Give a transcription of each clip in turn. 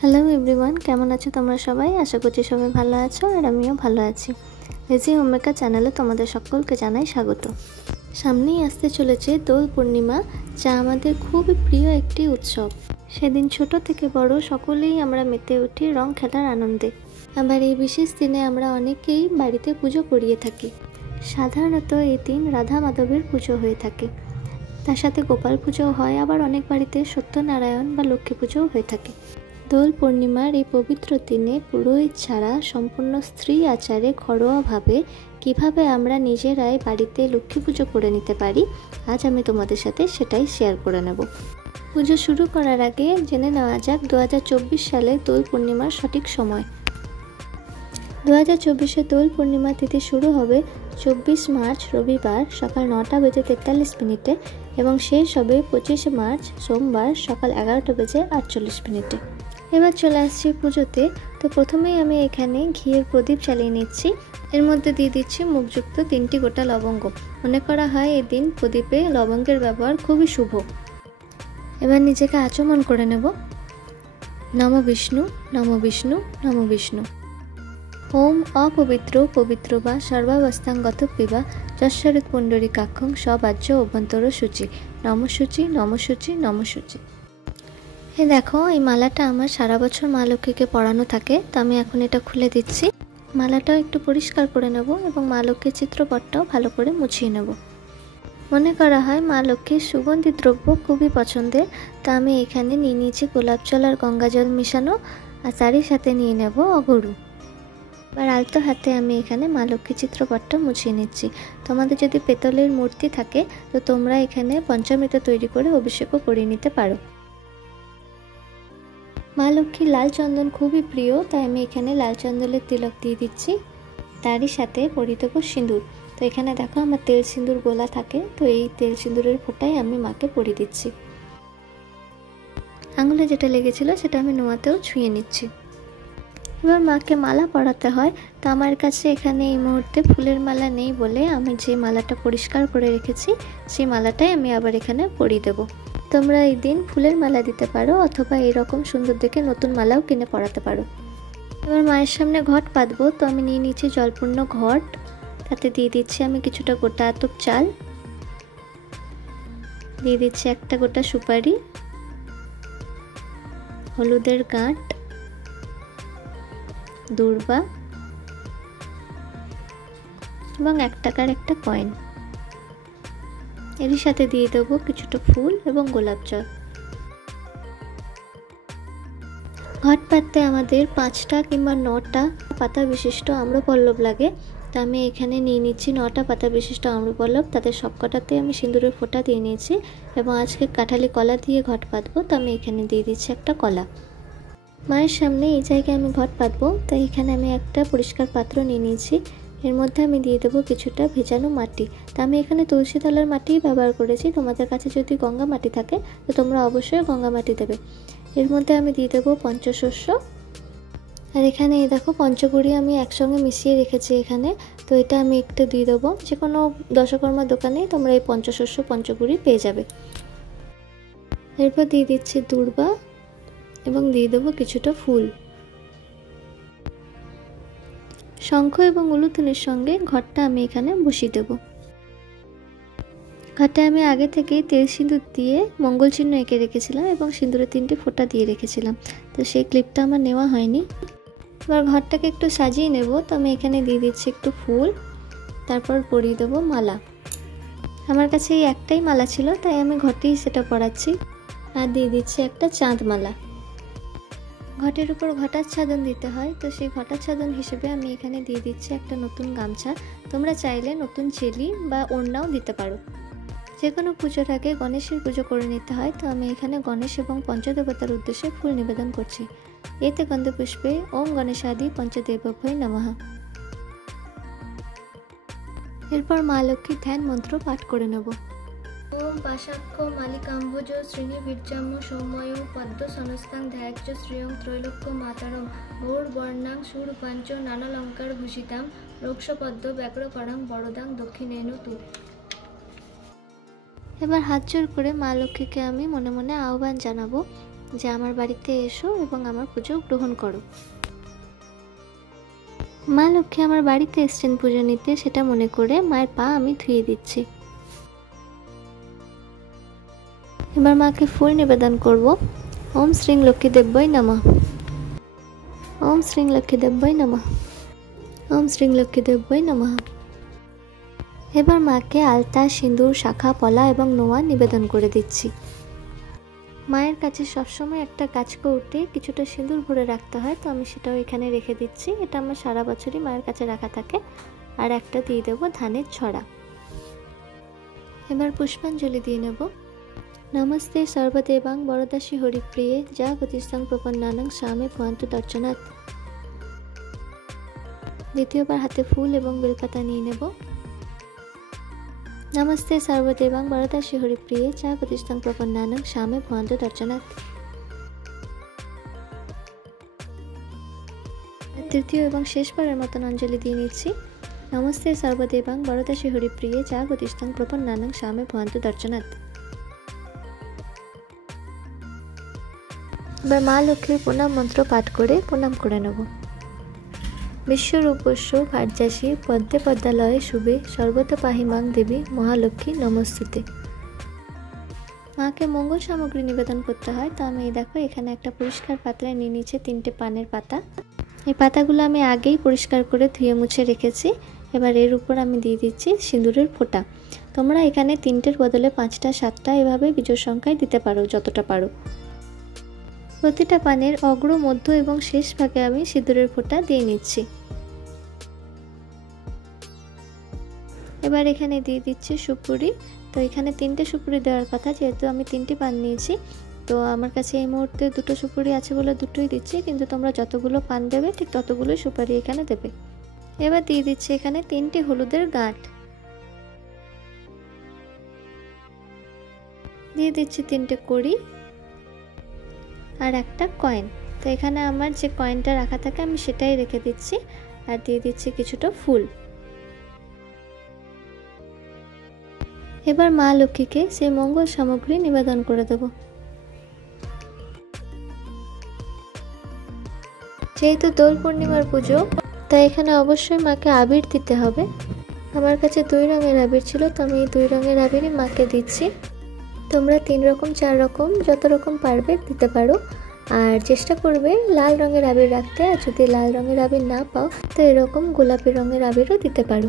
Hello everyone, কেমন আছো তোমরা সবাই? আশা করছি সবাই ভালো আছো আর আমিও ভালো আছি। লেজি হোমমেকার চ্যানেলে তোমাদের সকলকে জানাই স্বাগত। সামনেই আসতে চলেছে দোল পূর্ণিমা, যা আমাদের খুবই প্রিয় একটি উৎসব। সেদিন ছোট থেকে বড় সকলেই আমরা মেতে উঠি রং খেলার আনন্দে। আবার এই বিশেষ দিনে আমরা অনেকেই বাড়িতে পুজো করিয়ে থাকি। সাধারণত এই দিন রাধা মাধবের পুজো হয়ে থাকে, তার সাথে গোপাল পুজোও হয়। আবার অনেক বাড়িতে সত্যনারায়ণ বা লক্ষ্মী পুজোও হয়ে থাকে। দোল পূর্ণিমার এই পবিত্র দিনে পুরোহিত ছাড়া সম্পূর্ণ স্ত্রী আচারে ঘরোয়াভাবে কিভাবে আমরা নিজেরাই বাড়িতে লক্ষ্মী পুজো করে নিতে পারি, আজ আমি তোমাদের সাথে সেটাই শেয়ার করে নেব। পুজো শুরু করার আগে জেনে নেওয়া যাক 2024 সালে দোল পূর্ণিমার সঠিক সময়। 2024-এ দোল পূর্ণিমা তিথি শুরু হবে 24 মার্চ রবিবার সকাল 9:43 এবং শেষ হবে 25 মার্চ সোমবার সকাল 11:48। এবার চলে আসছি পুজোতে। তো প্রথমেই আমি এখানে ঘিয়ের প্রদীপ জ্বালিয়ে নিচ্ছি। এর মধ্যে দিয়ে দিচ্ছি মুখযুক্ত 3টি গোটা লবঙ্গ। মনে করা হয় এই দিন প্রদীপে লবঙ্গের ব্যবহার খুবই শুভ। এবার নিজেকে আচমন করে নেব। নম বিষ্ণু, নম বিষ্ণু, নম বিষ্ণু। ওম অপবিত্র পবিত্র বা সর্বাবস্থাঙ্গত পিবা যশ্বরিত পুণ্ডরীকাক্ষং সবাজ্য অভ্যন্তর সূচি নমসূচি নমসূচি নমসূচি। দেখো, এই মালাটা আমার সারা বছর মা লক্ষ্মীকে পরানো থাকে, তো আমি এখন এটা খুলে দিচ্ছি। মালাটাও একটু পরিষ্কার করে নেব এবং মা লক্ষ্মীর চিত্রপটটাও ভালো করে মুছিয়ে নেব। মনে করা হয় মা লক্ষ্মীর সুগন্ধি দ্রব্য খুবই পছন্দের, তা আমি এখানে নিয়ে নিয়েছি গোলাপ জল আর গঙ্গা জল মিশানো, আর তারই সাথে নিয়ে নেব অগরু। এবার আলতো হাতে আমি এখানে মা লক্ষ্মীর চিত্রপটটা মুছিয়ে নিচ্ছি। তোমাদের যদি পেতলের মূর্তি থাকে তো তোমরা এখানে পঞ্চামৃত তৈরি করে অভিষেকও করিয়ে নিতে পারো। মা লক্ষ্মীর লাল চন্দন খুবই প্রিয়, তাই আমি এখানে লাল চন্দনের তিলক দিয়ে দিচ্ছি। তারই সাথে পরিয়ে দেবো সিঁদুর। তো এখানে দেখো আমার তেল সিঁদুর গোলা থাকে, তো এই তেল সিঁদুরের ফোঁটাই আমি মাকে পরিয়ে দিচ্ছি। আঙুলে যেটা লেগেছিল সেটা আমি নোয়াতেও ছুঁয়ে নিচ্ছি। এবার মাকে মালা পরাতে হয়, তো আমার কাছে এখানে এই মুহূর্তে ফুলের মালা নেই বলে আমি যে মালাটা পরিষ্কার করে রেখেছি সেই মালাটাই আমি আবার এখানে পরিয়ে দেবো। তোমরা এই দিন ফুলের মালা দিতে পারো অথবা এরকম সুন্দর দেখে নতুন মালাও কিনে পরাতে পারো। এবার মায়ের সামনে ঘট পাতবো, তো আমি নিয়ে নিচ্ছি জলপূর্ণ ঘট। তাতে দিয়ে দিচ্ছি আমি কিছুটা গোটা আতপ চাল, দিয়ে দিচ্ছি একটা গোটা সুপারি, হলুদের গাঁট, দূর্বা এবং 1 টাকার একটা কয়েন। এরই সাথে দিয়ে দেবো কিছুটা ফুল এবং গোলাপ জল। ঘট পাততে আমাদের 5টা কিংবা 9টা পাতা বিশিষ্ট আম্রপল্লব লাগে, তা আমি এখানে নিয়ে নিচ্ছি 9টা পাতা বিশিষ্ট আম্রপল্লব। তাদের সবকটাতে আমি সিঁদুরের ফোঁটা দিয়ে নিয়েছি এবং আজকে কাঁঠালি কলা দিয়ে ঘট পাতবো, তো আমি এখানে দিয়ে দিচ্ছি একটা কলা। মায়ের সামনে এই জায়গায় আমি ঘট পাতবো, তাই এখানে আমি একটা পরিষ্কার পাত্র নিয়ে নিয়েছি। এর মধ্যে আমি দিয়ে দেবো কিছুটা ভেজানো মাটি। তা আমি এখানে তুলসী তলার মাটিই ব্যবহার করেছি। তোমাদের কাছে যদি গঙ্গা মাটি থাকে তো তোমরা অবশ্যই গঙ্গা মাটি দেবে। এর মধ্যে আমি দিয়ে দেবো পঞ্চশস্য, আর এখানে এই দেখো পঞ্চগুড়ি আমি একসঙ্গে মিশিয়ে রেখেছি এখানে, তো এটা আমি একটু দিয়ে দেবো। যে কোনো দশকর্মার দোকানে তোমরা এই পঞ্চশস্য পঞ্চগুড়ি পেয়ে যাবে। এরপর দিয়ে দিচ্ছি দূর্বা এবং দিয়ে দেবো কিছুটা ফুল। শঙ্খ এবং উলুধ্বনির সঙ্গে ঘটটা আমি এখানে বসিয়ে দেব। ঘটে আমি আগে থেকেই তেল সিঁদুর দিয়ে মঙ্গল চিহ্ন এঁকে রেখেছিলাম এবং সিঁদুরের 3টে ফোঁটা দিয়ে রেখেছিলাম, তো সেই ক্লিপটা আমার নেওয়া হয়নি। এবার ঘরটাকে একটু সাজিয়ে নেব, তো আমি এখানে দিয়ে দিচ্ছি একটু ফুল, তারপর পরিয়ে দেবো মালা। আমার কাছে এই একটাই মালা ছিল, তাই আমি ঘটেই সেটা পরাচ্ছি। আর দিয়ে দিচ্ছি একটা চাঁদ মালা। ঘটের উপর ঘটাচ্ছাদন দিতে হয়, তো সেই ঘটাচ্ছাদন হিসেবে আমি এখানে দিয়ে দিচ্ছি একটা নতুন গামছা। তোমরা চাইলে নতুন চেলি বা ওড়নাও দিতে পারো। যে কোনো পুজোর আগে গণেশের পুজো করে নিতে হয়, তো আমি এখানে গণেশ এবং পঞ্চদেবতার উদ্দেশ্যে ফুল নিবেদন করছি। এতে গন্ধপুষ্পে ওম গণেশাদি পঞ্চদেবভ্যৈ নমঃ। এরপর মা লক্ষ্মীর ধ্যান মন্ত্র পাঠ করে নেব। ওম পাশাক্ষ মালিকাম্ভুজ শ্রীনিবীর্যাম্য সৌম্যয় পদ্ম সনস্তাং ধ্যায়্য শ্রিয়ং ত্রৈলোক্য মাতারং গৌরবর্ণাং সুরূপাঞ্চ নানালঙ্কার ভূষিতাং রোক্ষপদ্ম ব্যাঘ্রকরাং বরদাং দক্ষিণেন তু। এবার হাত জোর করে মা লক্ষ্মীকে আমি মনে মনে আহ্বান জানাবো। যে আমার বাড়িতে এসো এবং আমার পুজো গ্রহণ করো। মা লক্ষ্মী আমার বাড়িতে এসছেন পুজো নিতে, সেটা মনে করে মায়ের পা আমি ধুয়ে দিচ্ছি। এবার মাকে ফুল নিবেদন করব। ওম শ্রীং লক্ষ্মী দেব্যই নমঃ। ওম শ্রীং লক্ষ্মী দেব্যই নমঃ। ওম শ্রীং লক্ষ্মী দেব্যই নমঃ। এবার মাকে আলতা, সিঁদুর, শাখা, পলা এবং নোয়া নিবেদন করে দিচ্ছি। মায়ের কাছে সবসময় একটা গাছ কৌটে কিছুটা সিঁদুর ভরে রাখতে হয়, তো আমি সেটাও এখানে রেখে দিচ্ছি। এটা আমার সারা বছরই মায়ের কাছে রাখা থাকে। আর একটা দিয়ে দেবো ধানের ছড়া। এবার পুষ্পাঞ্জলি দিয়ে নেব। নমস্তে সর্বদেবাং বরদাসী হরিপ্রিয়ে যা গতিস্তং প্রপন্নানং স্বামী ভুয়ান্তু দর্শনাথ। দ্বিতীয়বার হাতে ফুল এবং বেলপাতা নিয়ে নেব। নমস্তে সর্বদেবাং বরদাসী হরিপ্রিয়ে যা গতিস্তং প্রপন্নানং স্বামী ভুয়ান্তু দর্শনাথ। তৃতীয় এবং শেষবারের মতন অঞ্জলি দিয়ে নিচ্ছি। নমস্তে সর্বদেবাং বরদাসী হরিপ্রিয়ে যা গতিস্তং প্রপন্নানং স্বামী ভুয়ান্তু দর্শনাথ। এবার মা লক্ষ্মীর প্রণাম মন্ত্র পাঠ করে প্রণাম করে নেব। বিশ্বরূপস্য ভার্যাসী পদ্মে পদ্মালয়ে শুভে সর্বত পাহি মাং দেবী মহালক্ষ্মী নমস্তুতে। মাকে মঙ্গল সামগ্রী নিবেদন করতে হয়, তো আমি দেখো এখানে একটা পরিষ্কার পাত্রে নিয়ে নিচ্ছে 3টে পানের পাতা। এই পাতাগুলো আমি আগেই পরিষ্কার করে ধুয়ে মুছে রেখেছি। এবার এর উপর আমি দিয়ে দিচ্ছি সিঁদুরের ফোঁটা। তোমরা এখানে 3টের বদলে 5টা 7টা এভাবে বিজোড় সংখ্যায় দিতে পারো, যতটা পারো। প্রতিটা পানের অগ্র, মধ্য এবং শেষ ভাগে আমি সিঁদুরের ফোঁটা দিয়ে নিচ্ছি। এবার এখানে দিয়ে দিচ্ছি সুপুরি। তো এখানে 3টে সুপুরি দেওয়ার কথা, যেহেতু আমি 3টি পান নিয়েছি, তো আমার কাছে এই মুহূর্তে 2টো সুপুরি আছে বলে 2টোই দিচ্ছি, কিন্তু তোমরা যতগুলো পান দেবে ঠিক ততগুলোই সুপারি এখানে দেবে। এবার দিয়ে দিচ্ছি এখানে 3টি হলুদের গাঁট, দিয়ে দিচ্ছি 3টে কড়ি আর একটা কয়েন। তো এখানে আমার যে কয়েনটা রাখা থাকে আমি সেটাই রেখে দিচ্ছি। আর দিয়ে দিচ্ছি কিছুটা ফুল। এবার মা লক্ষ্মীকে সেই মঙ্গল সামগ্রী নিবেদন করে দেব। যেহেতু দোল পূর্ণিমার পুজো, তাই এখানে অবশ্যই মাকে আবির দিতে হবে। আমার কাছে 2 রঙের আবির ছিল, তো আমি এই 2 রঙের আবিরই মাকে দিচ্ছি। তোমরা 3 রকম 4 রকম যত রকম পারবে দিতে পারো। আর চেষ্টা করবে লাল রঙের আবির রাখতে। আর যদি লাল রঙের আবির না পাও, তো এরকম গোলাপি রঙের আবিরও দিতে পারো।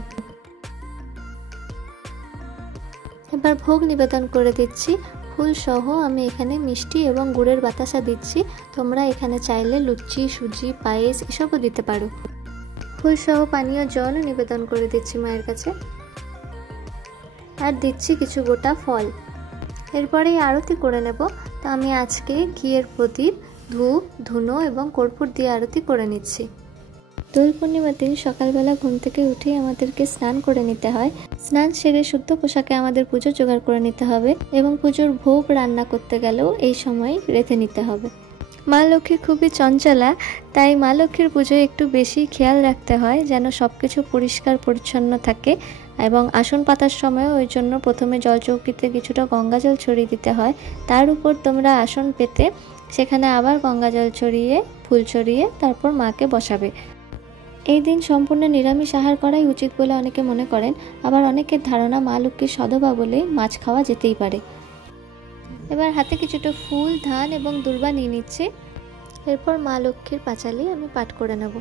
এবার ভোগ নিবেদন করে দিচ্ছি। ফুল সহ আমি এখানে মিষ্টি এবং গুড়ের বাতাসা দিচ্ছি। তোমরা এখানে চাইলে লুচি, সুজি, পায়েস এসবও দিতে পারো। ফুল সহ পানীয় জল নিবেদন করে দিচ্ছি মায়ের কাছে। আর দিচ্ছি কিছু গোটা ফল। এরপরে আরতি করে নেব। তো আমি আজকে ঘিয়ের প্রদীপ, ধূপ, ধুনো এবং কর্পূর দিয়ে আরতি করে নিচ্ছি। দোল পূর্ণিমার দিন সকালবেলা ঘুম থেকে উঠেই আমাদেরকে স্নান করে নিতে হয়। স্নান সেরে শুদ্ধ পোশাকে আমাদের পুজো জোগাড় করে নিতে হবে এবং পুজোর ভোগ রান্না করতে গেলেও এই সময় রেঁধে নিতে হবে। মা লক্ষ্মী খুবই চঞ্চলা, তাই মা লক্ষ্মীর পুজোয় একটু বেশি খেয়াল রাখতে হয় যেন সব কিছু পরিষ্কার পরিচ্ছন্ন থাকে। এবং আসন পাতার সময় ওই জন্য প্রথমে জলচৌকিতে কিছুটা গঙ্গা জল ছড়িয়ে দিতে হয়। তার উপর তোমরা আসন পেতে সেখানে আবার গঙ্গা জল ছড়িয়ে, ফুল ছড়িয়ে তারপর মাকে বসাবে। এই দিন সম্পূর্ণ নিরামিষ আহার করাই উচিত বলে অনেকে মনে করেন। আবার অনেকের ধারণা মা লক্ষ্মীর সধবা বলে মাছ খাওয়া যেতেই পারে। এবার হাতে কিছুটা ফুল, ধান এবং দুর্বা নিয়ে নিচ্ছে। এরপর মা লক্ষ্মীর পাঁচালি আমি পাঠ করে নেব।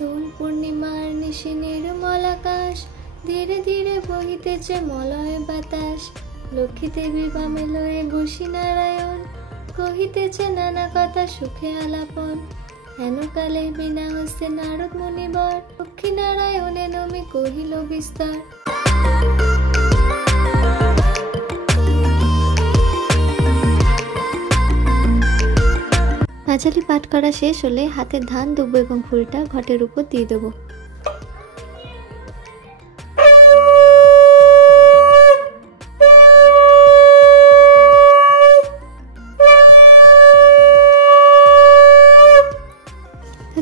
দোল পূর্ণিমার নিশি নির্মল আকাশ, ধীরে ধীরে বহিতেছে মলয় বাতাস। লক্ষ্মী দেবী বামে লয়ে বসি নারায়ণ, কহিতেছে নানা কথা সুখে আলাপন। হেন কালে বিনা হস্তে নারদ মুনিবর, লক্ষ্মী নারায়ণে নমি কহিল বিস্তার। পাঁচালি পাঠ করা শেষ হলে হাতে ধান, দুব্ব এবং ফুলটা ঘটের উপর দিয়ে দেবো।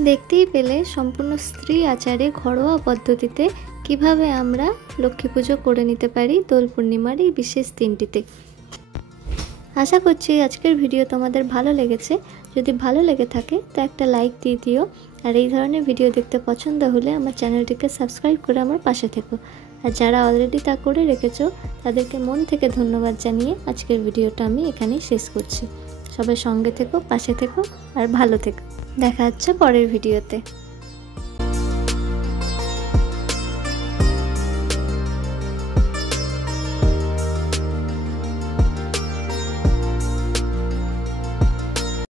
দেখতেই পেলে সম্পূর্ণ স্ত্রী আচারে ঘরোয়া পদ্ধতিতে কিভাবে আমরা লক্ষ্মী পুজো করে নিতে পারি দোল পূর্ণিমার এই বিশেষ দিনটিতে। আশা করছি আজকের ভিডিও তোমাদের ভালো লেগেছে। যদি ভালো লেগে থাকে তো একটা লাইক দিয়ে দিও, আর এই ধরনের ভিডিও দেখতে পছন্দ হলে আমার চ্যানেলটিকে সাবস্ক্রাইব করে আমার পাশে থেকো। আর যারা অলরেডি তা করে রেখেছো তাদেরকে মন থেকে ধন্যবাদ জানিয়ে আজকের ভিডিওটা আমি এখানেই শেষ করছি। সবাই সঙ্গে থেকো, পাশে থেকো আর ভালো থেকো। দেখা হচ্ছে পরের ভিডিওতে।